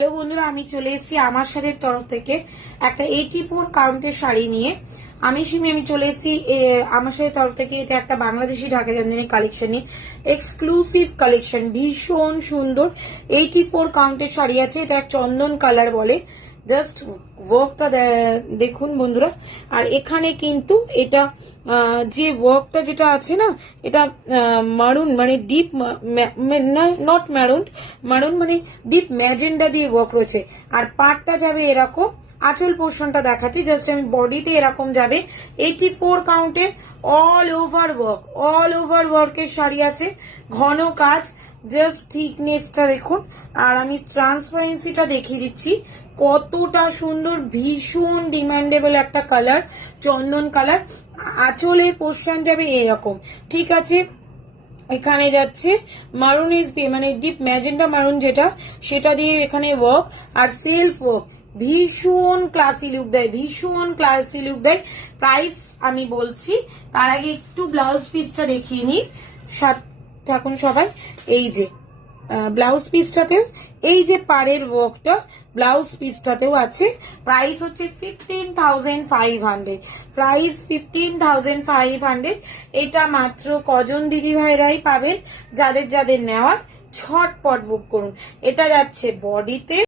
Hello বন্ধুরা, আমি চলে এসেছি আমার সাথে তরফ থেকে একটা 84 কাউন্টের শাড়ি নিয়ে। আমি চলে এসেছি আমার সাথে তরফ থেকে। এটা একটা বাংলাদেশি ঢাকা জামদানি কালেকশন নিয়ে, এক্সক্লুসিভ কালেকশন, ভীষণ সুন্দর 84 কাউন্টের শাড়ি আছে। এটা চন্দন কালার বলে। জাস্ট ওয়ার্কটা দেখুন বন্ধুরা। আর এখানে কিন্তু এটা যে ওয়ার্কটা যেটা আছে না, এটা মারুন মানে ডিপ, নট ম্যারুন, মারুন মানে ডিপ ম্যাজেন্ডা দিয়ে ওয়ার্ক রয়েছে। আর পাটটা যাবে এরকম, আঁচল পোর্শনটা দেখাচ্ছি জাস্ট আমি, বডিতে এরকম যাবে 84 কাউন্টের all over work, all over ওয়ার্কের শাড়ি আছে। ঘন কাজ, জাস্ট থিকনেসটা দেখুন। আর আমি ট্রান্সপারেন্সিটা দেখিয়ে দিচ্ছি কতটা সুন্দর, ভীষণ ডিমান্ডেবল একটা কালার, চন্দন কালার। আঁচলের পোর্শন যাবে এরকম, ঠিক আছে। এখানে যাচ্ছে মারুনিস দিয়ে, মানে ডিপ ম্যাজেন্ডা মারুন যেটা, সেটা দিয়ে এখানে ওয়ার্ক আর সেলফ ওয়ার্ক। ভীষণ ক্লাসি লুক দেয়, ভীষণ ক্লাসি লুক দেয়। প্রাইস আমি বলছি, তার আগে একটু ব্লাউজ পিসটা দেখিয়ে নিই, সাথে থাকুন সবাই। এই যে ব্লাউজ পিসটাতেও এই যে পাড়ের ওয়ার্কটা ব্লাউজ পিসটাতেও আছে। প্রাইস হচ্ছে 15,500, প্রাইস 15,500। এটা মাত্র কজন দিদি ভাইরাই পাবেন, যাদের যাদের নেওয়ার ঝটপট বুক করুন। এটা যাচ্ছে বডিতে।